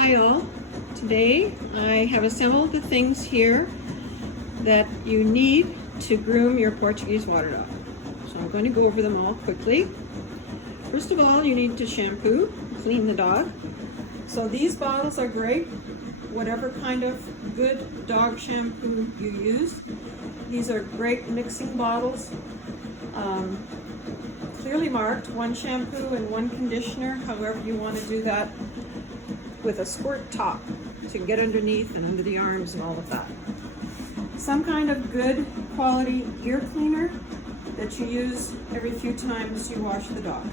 Hi all. Today I have assembled the things here that you need to groom your Portuguese water dog. So I'm going to go over them all quickly. First of all, you need to shampoo, clean the dog. So these bottles are great, whatever kind of good dog shampoo you use. These are great mixing bottles. Clearly marked, one shampoo and one conditioner, however you want to do that, with a squirt top to get underneath and under the arms and all of that. Some kind of good quality ear cleaner that you use every few times you wash the dog.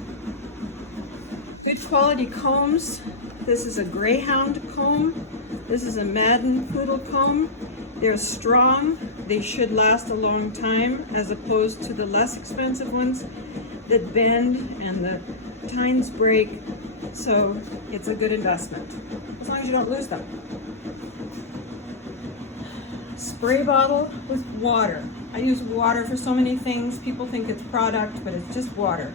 Good quality combs. This is a Greyhound comb. This is a Madden Poodle comb. They're strong. They should last a long time as opposed to the less expensive ones that bend and the tines break. So it's a good investment, as long as you don't lose them. Spray bottle with water. I use water for so many things. People think it's product, but it's just water.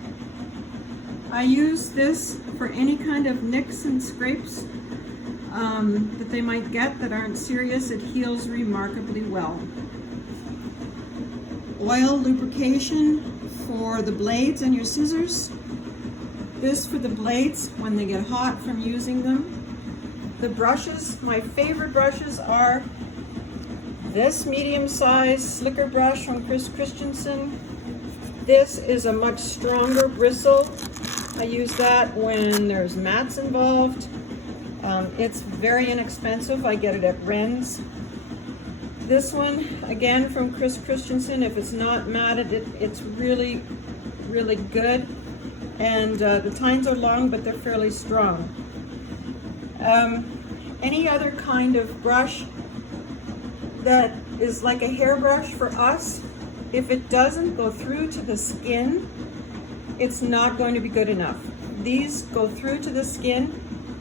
I use this for any kind of nicks and scrapes that they might get that aren't serious. It heals remarkably well. Oil lubrication for the blades and your scissors. This for the blades when they get hot from using them. The brushes, my favorite brushes are this medium-sized slicker brush from Chris Christensen. This is a much stronger bristle. I use that when there's mats involved. It's very inexpensive. I get it at Wren's. This one, again from Chris Christensen, if it's not matted, it's really, really good. And the tines are long, but they're fairly strong. Any other kind of brush that is like a hairbrush for us, if it doesn't go through to the skin, it's not going to be good enough. These go through to the skin.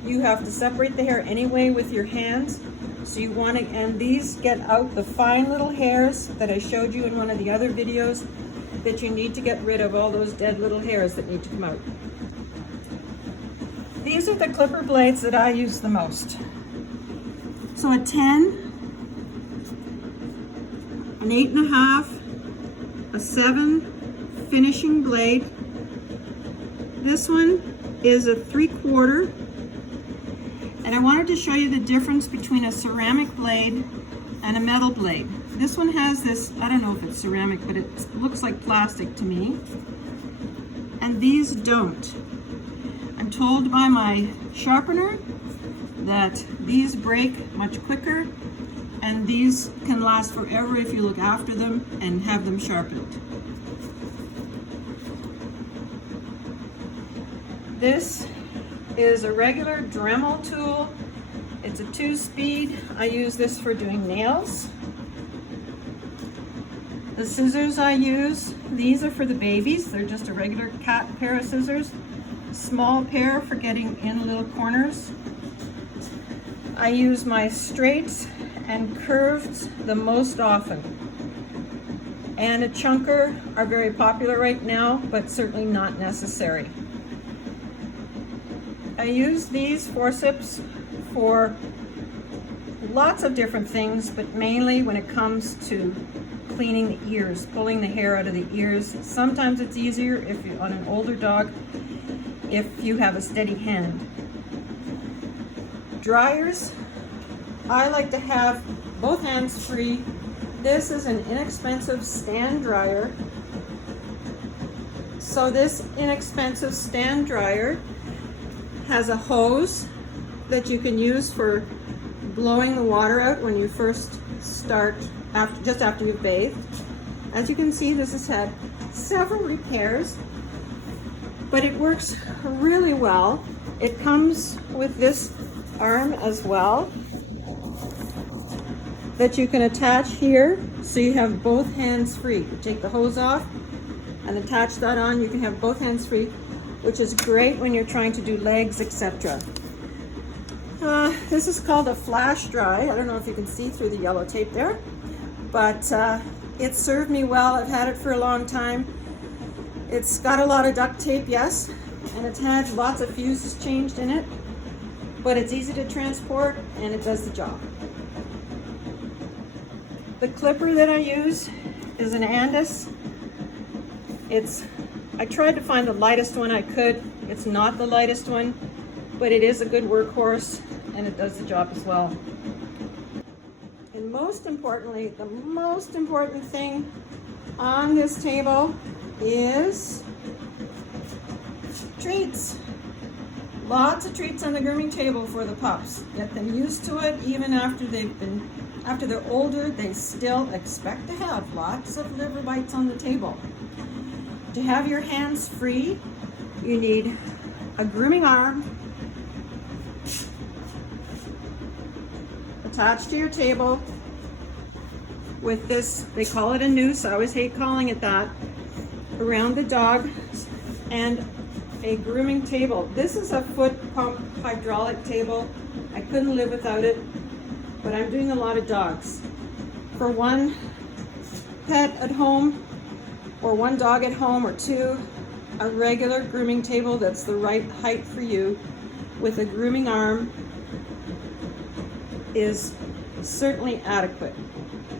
You have to separate the hair anyway with your hands. So you want to, and these get out the fine little hairs that I showed you in one of the other videos, that you need to get rid of all those dead little hairs that need to come out. These are the clipper blades that I use the most. So a 10, an 8.5, a 7 finishing blade. This one is a 3/4. And I wanted to show you the difference between a ceramic blade and a metal blade. This one has this, I don't know if it's ceramic, but it looks like plastic to me. And these don't. I'm told by my sharpener that these break much quicker, and these can last forever if you look after them and have them sharpened. This is a regular Dremel tool. It's a 2-speed. I use this for doing nails. The scissors I use, these are for the babies. They're just a regular cat pair of scissors. Small pair for getting in little corners. I use my straights and curves the most often. And a chunker are very popular right now, but certainly not necessary. I use these forceps for lots of different things, but mainly when it comes to cleaning the ears, pulling the hair out of the ears. Sometimes it's easier if you're on an older dog, if you have a steady hand. Dryers, I like to have both hands free. This is an inexpensive stand dryer. So this inexpensive stand dryer has a hose that you can use for blowing the water out when you first start, just after you've bathed. As you can see, this has had several repairs, but it works really well. It comes with this arm as well that you can attach here, so you have both hands free. You take the hose off and attach that on. You can have both hands free, which is great when you're trying to do legs, etc. This is called a flash dry. I don't know if you can see through the yellow tape there, but it served me well. I've had it for a long time. It's got a lot of duct tape, yes, and it's had lots of fuses changed in it. but it's easy to transport and it does the job. The clipper that I use is an Andis. I tried to find the lightest one I could. It's not the lightest one, but it is a good workhorse and it does the job as well. And most importantly, the most important thing on this table is treats. Lots of treats on the grooming table for the pups. Get them used to it. Even after they're older, they still expect to have lots of liver bites on the table. To have your hands free, you need a grooming arm attached to your table with this, they call it a noose, I always hate calling it that, around the dog, and a grooming table. This is a foot pump hydraulic table. I couldn't live without it, but I'm doing a lot of dogs. For one pet at home, or one dog at home, or two, a regular grooming table that's the right height for you with a grooming arm is certainly adequate.